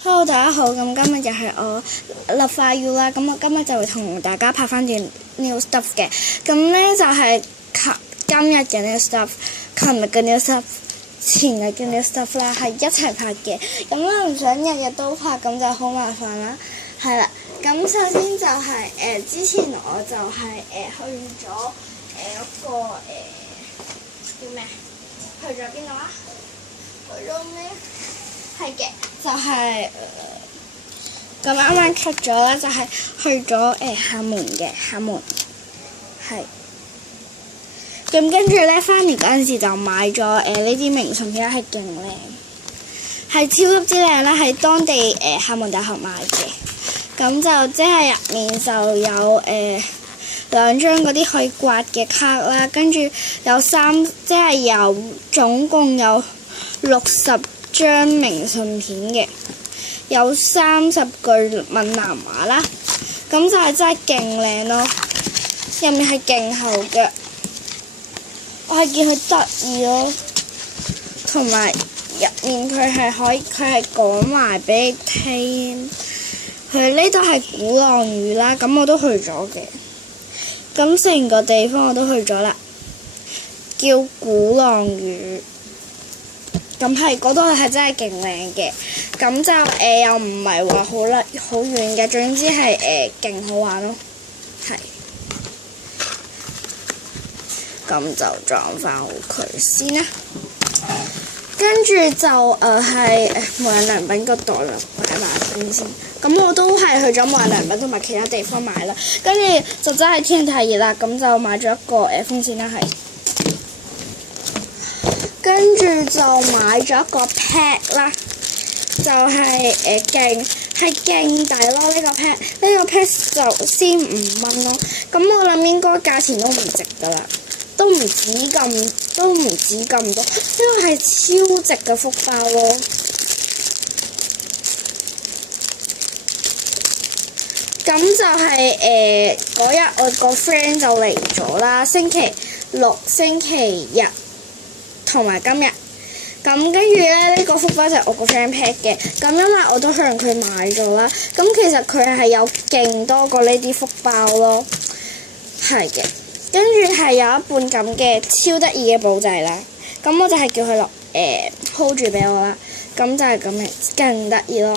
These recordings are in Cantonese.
Hello，大家好，咁今日又係我立化 U 啦，咁我今日就會同大家拍翻段 new stuff 嘅，咁呢就係今日嘅 new stuff， 琴日嘅 new stuff， 前日嘅 new stuff 啦，係一齊拍嘅，咁我唔想日日都拍，咁就好麻煩啦，係啦，咁首先就係之前我就係去咗一個叫咩？去咗邊度啊？去咗咩？係嘅，就係咁啱啱出咗啦，就係去咗廈門嘅廈門，係。咁跟住咧，翻嚟嗰陣時就買咗呢啲明信片，係勁靚，係超級之靚啦，喺當地廈門大學買嘅。咁就即係入面就有2張嗰啲可以刮嘅卡啦，跟住有即係有總共有60張明信片嘅，有30句閩南話啦，咁就係真係勁靚咯，入面係勁厚嘅，我係見佢得意咯，同埋入面佢係講埋俾你聽，佢呢度係鼓浪嶼啦，咁我都去咗嘅，咁成個地方我都去咗啦，叫鼓浪嶼。咁係嗰度係真係勁靚嘅，咁就又唔係話好遠嘅，總之係勁好玩咯，係。咁就裝翻好佢先啦，跟住就係無印良品嗰度啦，擺埋先先。咁我都係去咗無印良品同埋其他地方買啦，跟住就真係天太熱啦，咁就買咗一個風扇啦，係。跟住就買咗一個 pad 啦，就係係勁抵咯，呢個 pad 就先5蚊咯，咁我諗應該價錢都唔值噶啦，都唔止咁多，呢個係超值嘅福包咯。咁就係嗰日我個 friend 就嚟咗啦，星期六、星期日同埋今日，咁跟住咧呢個福包就係我個 friend pack 嘅，咁因為我都向佢買咗啦，咁其實佢係有勁多個呢啲福包咯，係嘅，跟住係有一本咁嘅超得意嘅簿仔啦，咁我就係叫佢落hold 住俾我啦，咁就係咁嘅，勁得意咯，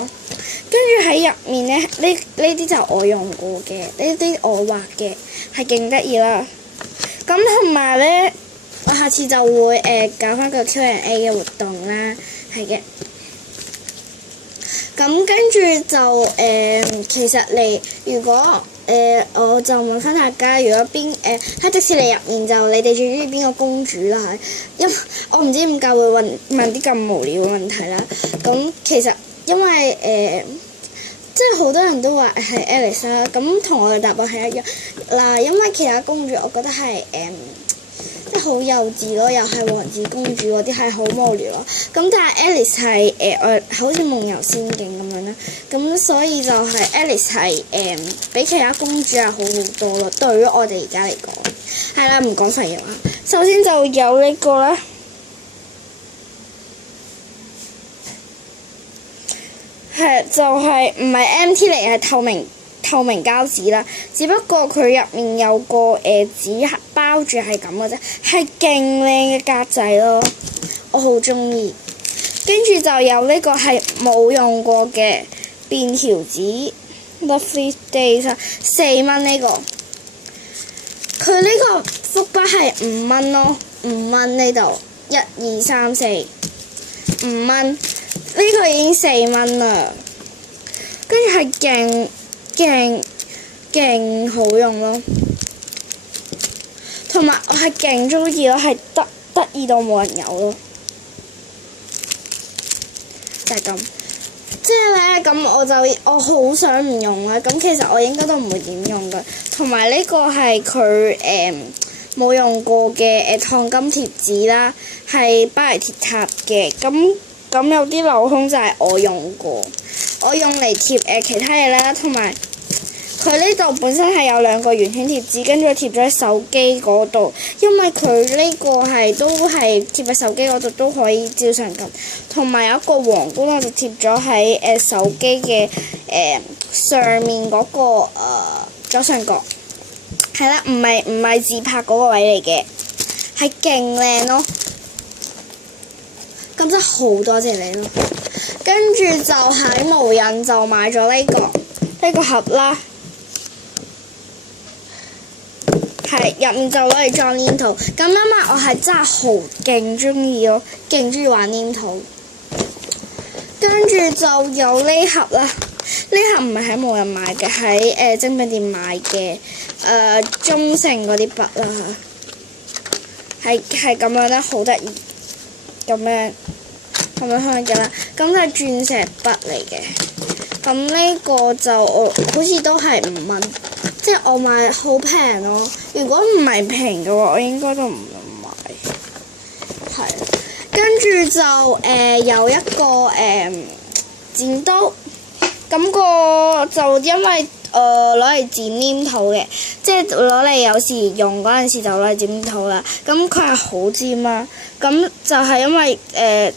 跟住喺入面咧呢啲就我用過嘅，呢啲我畫嘅，係勁得意啦，咁同埋咧。我下次就會搞翻個 Q&A 嘅活動啦，係嘅。咁跟住就其實如果我就問翻大家，如果喺迪士尼入面就你哋最中意邊個公主啦？因為我唔知點解會問啲咁無聊嘅問題啦。咁其實因為即係好多人都話係 Alice 啦，咁同我嘅答案係一樣嗱，因為其他公主我覺得係即係好幼稚咯，又係王子公主嗰啲係好無聊咯。咁但係 Alice 係好似夢遊仙境咁樣啦。咁所以就係 Alice 係比其他公主係好好多咯。對於我哋而家嚟講，係啦，唔講廢話。首先就有呢個啦，就係唔係 MT 嚟，係透明膠紙啦，只不過佢入面有個紙包住係咁嘅啫，係勁靚嘅格仔咯，我好中意。跟住就有呢個係冇用過嘅便條紙 Lovely Days 4蚊呢個，佢呢個福包係5蚊咯，5蚊呢度1、2、3、4 5蚊，呢個已經4蚊啦，跟住係勁好用咯，同埋我係勁中意咯，係得意到冇人有咯，就係咁。即係咧，咁我好想唔用啦。咁其實我應該都唔會點用噶。同埋呢個係佢冇用過嘅燙金貼紙啦，係巴黎鐵塔嘅。咁有啲鏤空就係我用過，我用嚟貼其他嘢啦，同埋佢呢度本身係有2個圓圈貼紙，跟住貼咗喺手機嗰度，因為佢呢個都係貼喺手機嗰度都可以照常撳，同埋有一個皇冠我就貼咗喺手機嘅上面嗰個左上角，係啦，唔係自拍嗰個位嚟嘅，係勁靚咯。咁真係好多謝你咯。跟住就喺無印就買咗呢個盒啦，係入面就攞嚟裝黏土。咁因為我係真係好勁中意咯，勁中意玩黏土。跟住就有呢盒啦，呢盒唔係喺無印買嘅，喺精品店買嘅，中性嗰啲筆啦，係咁樣咧，好得意，咁樣香嘅啦。咁就係鑽石筆嚟嘅。咁呢個就我好似都係5蚊，即係我買好平咯。如果唔係平嘅話，我應該都唔會買。係，跟住就有一個剪刀，咁個就因為攞嚟剪黏土嘅，即係攞嚟有時用嗰陣時就攞嚟剪黏土啦。咁佢係好尖啦，咁就係因為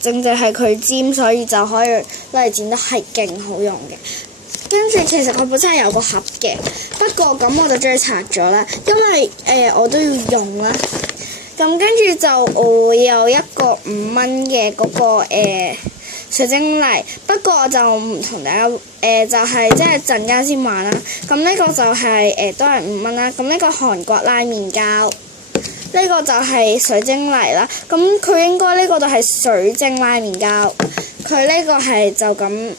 正係佢尖，所以就可以攞嚟剪得係勁好用嘅。跟住其實佢本身係有個盒嘅，不過咁我就將佢拆咗啦，因為我都要用啦。咁跟住就我有一個5蚊嘅嗰個水晶泥，不過我就唔同大家就係即係陣間先玩啦。咁呢個就係都係5蚊啦。咁呢個韓國拉麵膠，呢個就係水晶泥啦。咁佢應該呢個就係水晶拉麵膠，佢呢個係就咁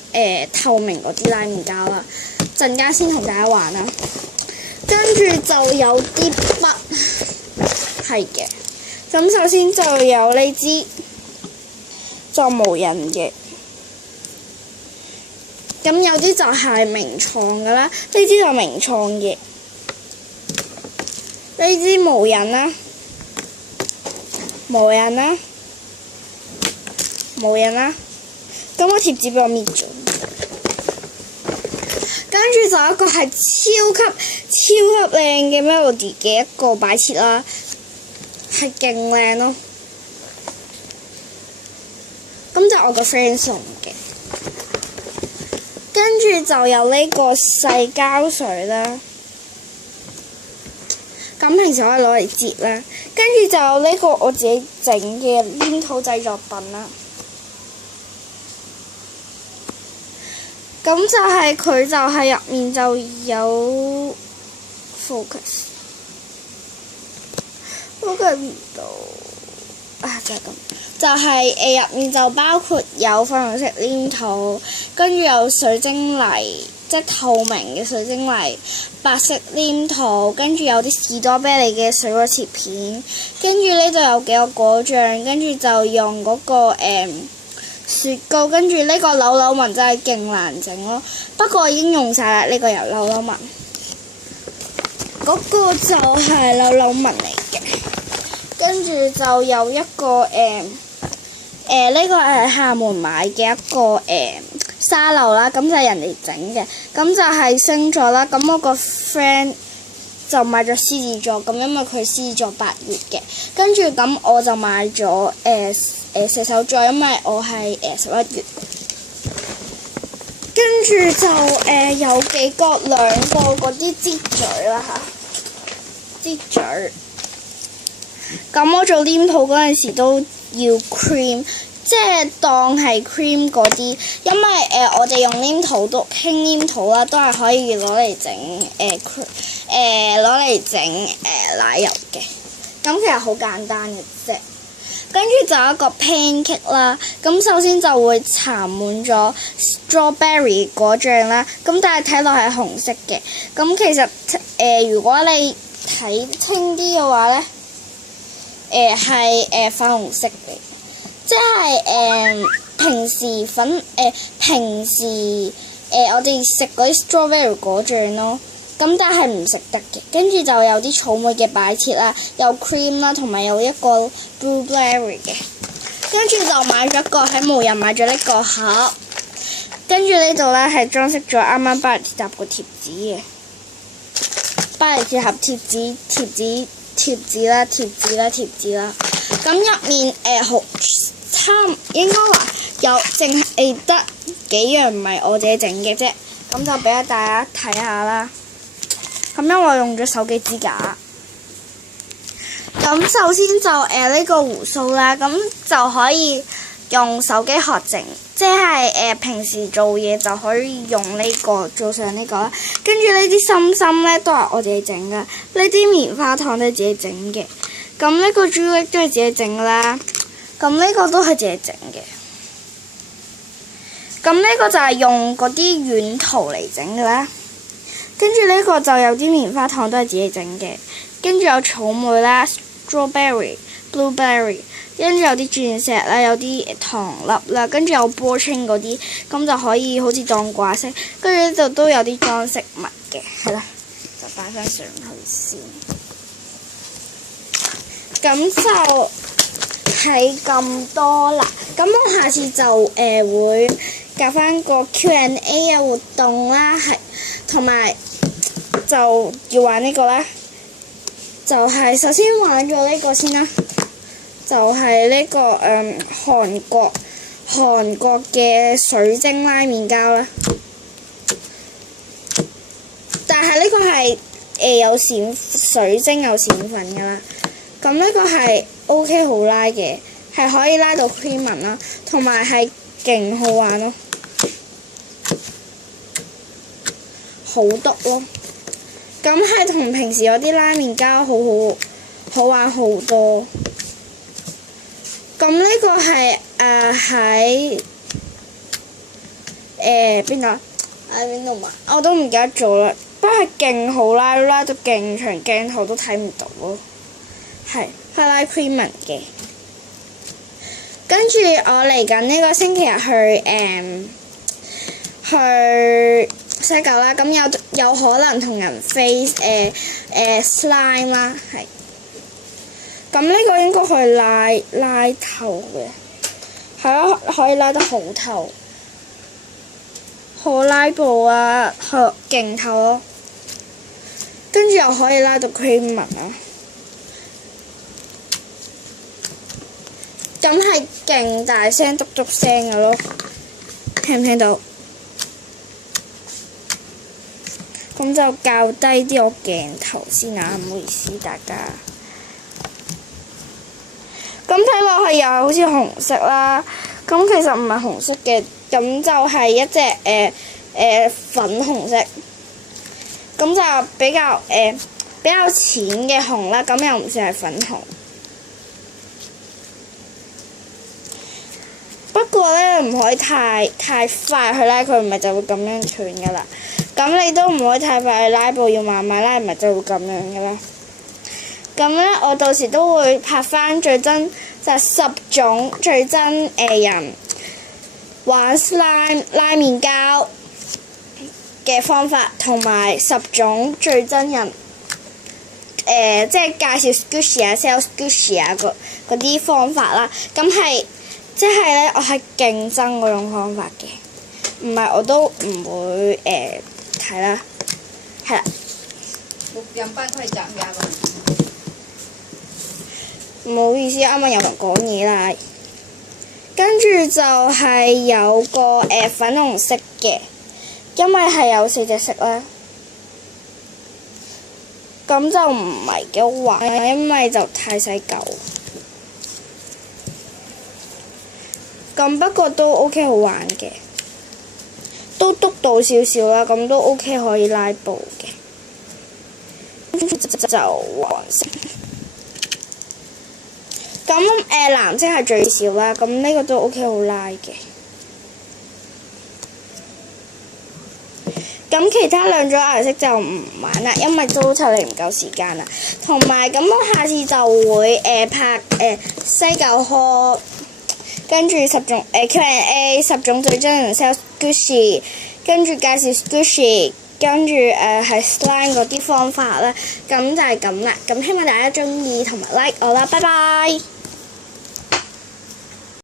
透明嗰啲拉麵膠啦。陣間先同大家玩啦。跟住就有啲筆，係嘅。咁首先就有呢支就無印嘅。咁有啲就係名創噶啦，呢支就名創嘅，呢支無印啦，無印啦，無印啦。咁個貼紙俾我搣咗，跟住就有一個係超級靚嘅 Melody 嘅一個擺設啦，係勁靚咯。咁就我個 friend 送嘅。跟住就有呢個細膠水啦，咁平時可以攞嚟摺啦。跟住就有呢個我自己整嘅黏土製作品啦。咁就係佢就係入面就有 focus 唔到啊，就係咁。就係入面就包括有粉紅色黏土，跟住有水晶泥，即係透明嘅水晶泥，白色黏土，跟住有啲士多啤梨嘅水果切片，跟住呢度有幾個果醬，跟住就用嗰個雪糕，跟住呢個扭扭紋真係勁難整咯，不過已經用晒啦，呢個有扭扭紋，嗰個就係扭扭紋嚟嘅，跟住就有一個呢個係廈門買嘅一個沙漏啦，咁就係人哋整嘅，咁就係星座啦。咁我個 friend 就買咗獅子座，咁因為佢獅子座8月嘅，跟住咁我就買咗射手座，因為我係11月。跟住就有幾個2個嗰啲擠嘴啦嚇，擠嘴。咁我做黏土嗰陣時都要 cream， 即係當係 cream 嗰啲，因為我哋用黏土都傾黏土啦，都係可以攞嚟整奶油嘅。咁其實好簡單嘅啫。跟住就有一個 pancake 啦，咁首先就會搽滿咗 strawberry 果醬啦，咁但係睇落係紅色嘅。咁其實如果你睇清啲嘅話咧，係粉紅色嘅，即係平時我哋食嗰啲 strawberry 果醬咯，咁但係唔食得嘅。跟住就有啲草莓嘅擺設啦，有 cream 啦，同埋有一個 blueberry 嘅。跟住就買咗一個喺無印買咗呢個盒，跟住呢度咧係裝飾咗啱啱巴黎鐵塔個貼紙嘅。巴黎鐵盒貼紙啦。咁入面應該話有淨係得幾樣唔係我自己整嘅啫。咁就俾大家睇下啦。咁因為我用咗手機支架。咁首先就呢個鬍鬚啦，咁就可以用手機殼整，即係平時做嘢就可以用呢個做上呢個啦。跟住呢啲心心呢都係我自己整㗎，呢啲棉花糖都係自己整嘅。咁呢個朱古力都係自己整啦，咁呢個都係自己整嘅。咁呢個就係用嗰啲軟陶嚟整嘅啦。跟住呢個就有啲棉花糖都係自己整嘅，跟住有草莓啦、strawberry、blueberry， 跟住有啲鑽石啦，有啲糖粒啦，跟住有波青嗰啲，咁就可以好似當掛飾。跟住呢度都有啲裝飾物嘅，係啦，就擺翻上去先。咁就係咁多啦。咁我下次就會搞翻個 Q&A 嘅活動啦，係同埋就要玩呢個啦。就係首先玩咗呢個先啦，就係呢個韓國嘅水晶拉麵膠啦。但係呢個係有水晶有閃粉㗎啦。咁呢個係 OK 好拉嘅，係可以拉到 cream 紋啦，同埋係勁好玩咯，好篤咯。咁係同平時嗰啲拉麵膠好玩好多。咁呢個係喺邊度？喺邊度買？我都唔記得咗啦。不過係勁好拉，拉到勁長，鏡頭都睇唔到咯。係拉 cream 紋嘅。跟住我嚟緊呢個星期日去西九啦，咁有可能同人飛slime 啦，係。咁呢個應該可以拉透嘅，係咯，可以拉得好透，好拉布啊，勁透咯。跟住又可以拉到 cream 紋啊，咁係勁大聲篤篤聲嘅咯，聽唔聽到？咁就較低啲我鏡頭先啊，唔好意思大家。咁睇落去又係好似紅色啦，咁其實唔係紅色嘅，咁就係一隻粉紅色，咁就比較淺嘅紅啦，咁又唔算係粉紅。不過呢，唔可以太快去拉佢，唔係就會咁樣斷㗎啦。咁你都唔可以太快去拉布，要慢慢拉，唔係就會咁樣㗎啦。咁呢，我到時都會拍翻最真就係10種最真人玩 slime 拉麵膠嘅方法，同埋10種最真人即係介紹 Squishy 啊、sell Squishy 啊嗰啲方法啦。咁係即係呢，我係勁憎嗰種方法嘅，唔係我都唔會睇啦，係啦。6點半快講㗎嘛。唔好意思，啱啱有人講嘢啦。跟住就係有個粉紅色嘅，因為係有4隻色啦。咁就唔係幾好玩，因為就太細嚿。咁不過都 OK 好玩嘅，都篤到少少啦，咁都 OK 可以拉布嘅。就黃色。咁藍色係最少啦，咁呢個都 OK 好拉嘅。咁其他兩種顏色就唔玩啦，因為都湊你唔夠時間啦。同埋咁我下次就會拍西九 haul， 跟住10種Q&A 10種最真人 sell Squishy， 跟住介紹 Squishy， 跟住係 slime 嗰啲方法啦。咁就係咁啦。咁希望大家鍾意同埋 like 我啦，拜拜。